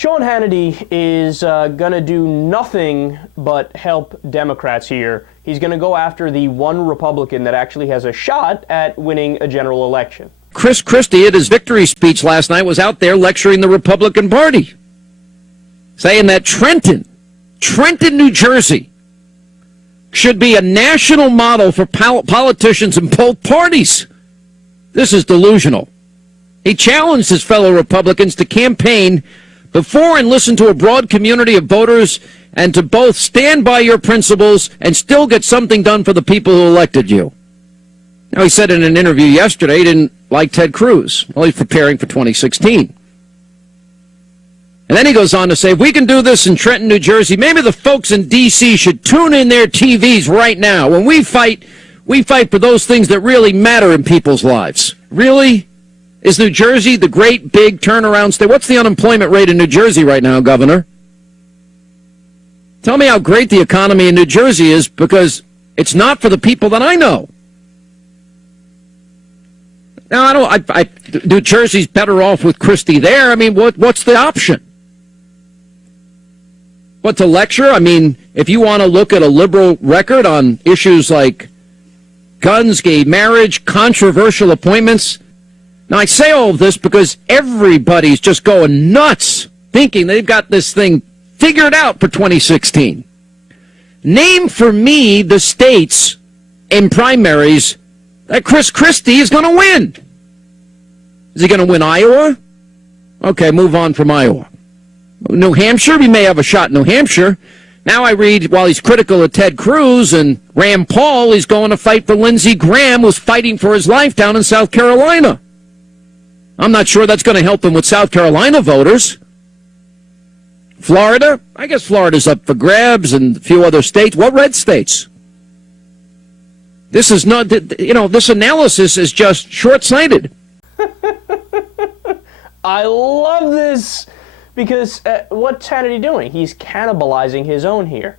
Sean Hannity is going to do nothing but help Democrats here. He's going to go after the one Republican that actually has a shot at winning a general election. Chris Christie, at his victory speech last night, was out there lecturing the Republican Party, saying that Trenton, New Jersey, should be a national model for politicians in both parties. This is delusional. He challenged his fellow Republicans to campaign before and listen to a broad community of voters and to both stand by your principles and still get something done for the people who elected you. Now, he said in an interview yesterday he didn't like Ted Cruz. Well, he's preparing for 2016. And then he goes on to say, if we can do this in Trenton, New Jersey, maybe the folks in D.C. should tune in their TVs right now. When we fight for those things that really matter in people's lives. Really? Is New Jersey the great big turnaround state? What's the unemployment rate in New Jersey right now, Governor? Tell me how great the economy in New Jersey is, because it's not for the people that I know. Now, New Jersey's better off with Christie there. I mean, what's the option? What, to lecture? I mean, if you want to look at a liberal record on issues like guns, gay marriage, controversial appointments. Now, I say all of this because everybody's just going nuts, thinking they've got this thing figured out for 2016. Name for me the states in primaries that Chris Christie is going to win. Is he going to win Iowa? Okay, move on from Iowa. New Hampshire, we may have a shot in New Hampshire. Now I read, while he's critical of Ted Cruz and Rand Paul, he's going to fight for Lindsey Graham, who's fighting for his life down in South Carolina. I'm not sure that's going to help him with South Carolina voters. Florida, I guess Florida's up for grabs, and a few other states. What red states? This is not, this analysis is just short-sighted. I love this, because what's Hannity doing? He's cannibalizing his own here.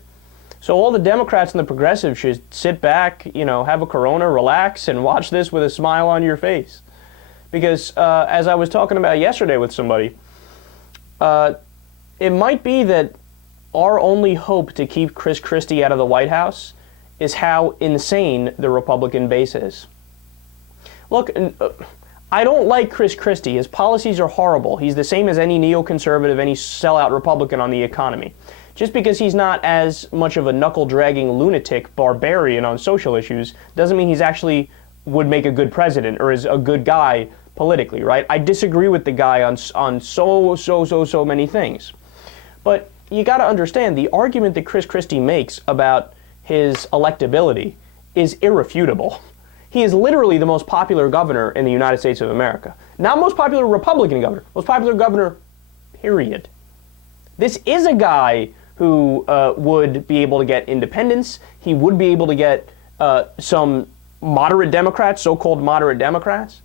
So all the Democrats and the progressives should sit back, have a Corona, relax, and watch this with a smile on your face. Because as I was talking about yesterday with somebody, it might be that our only hope to keep Chris Christie out of the White House is how insane the Republican base is. Look, I don't like Chris Christie. His policies are horrible. He's the same as any neoconservative, any sellout Republican on the economy. Just because he's not as much of a knuckle-dragging lunatic barbarian on social issues doesn't mean he's actually would make a good president or is a good guy politically, right? I disagree with the guy on so many things. But you got to understand, the argument that Chris Christie makes about his electability is irrefutable. He is literally the most popular governor in the United States of America. Not most popular Republican governor, most popular governor, period. This is a guy who would be able to get independents. He would be able to get some moderate Democrats, so-called moderate Democrats.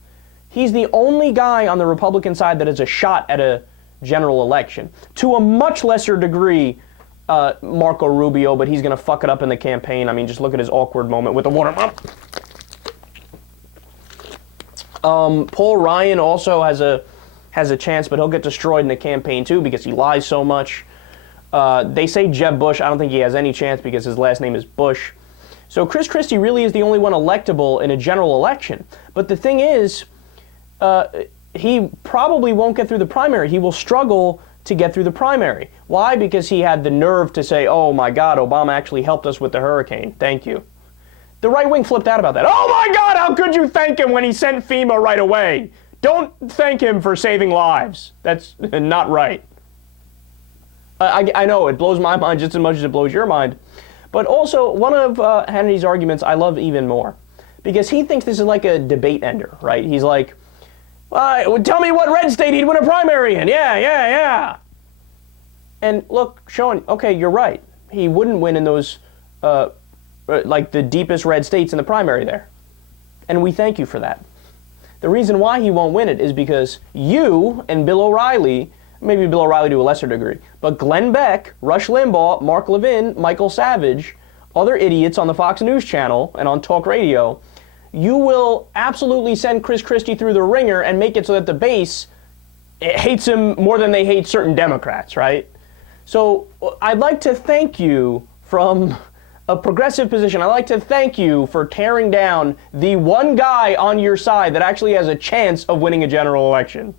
He's the only guy on the Republican side that has a shot at a general election. To a much lesser degree, Marco Rubio, but he's going to fuck it up in the campaign. I mean, just look at his awkward moment with the water bottle. Paul Ryan also has a chance, but he'll get destroyed in the campaign too because he lies so much. They say Jeb Bush. I don't think he has any chance because his last name is Bush. So Chris Christie really is the only one electable in a general election. But the thing is, he probably won't get through the primary. He will struggle to get through the primary. Why? Because he had the nerve to say, oh my God, Obama actually helped us with the hurricane. Thank you. The right wing flipped out about that. Oh my God, how could you thank him when he sent FEMA right away? Don't thank him for saving lives. That's not right. I know, it blows my mind just as much as it blows your mind. But also, one of Hannity's arguments I love even more. Because he thinks this is like a debate ender, right? He's like, tell me what red state he'd win a primary in. Yeah. And look, Sean, okay, you're right. He wouldn't win in those, like the deepest red states in the primary there. And we thank you for that. The reason why he won't win it is because you and Bill O'Reilly, maybe Bill O'Reilly to a lesser degree, but Glenn Beck, Rush Limbaugh, Mark Levin, Michael Savage, other idiots on the Fox News channel and on talk radio, you will absolutely send Chris Christie through the ringer and make it so that the base hates him more than they hate certain Democrats, right? So I'd like to thank you from a progressive position. I'd like to thank you for tearing down the one guy on your side that actually has a chance of winning a general election.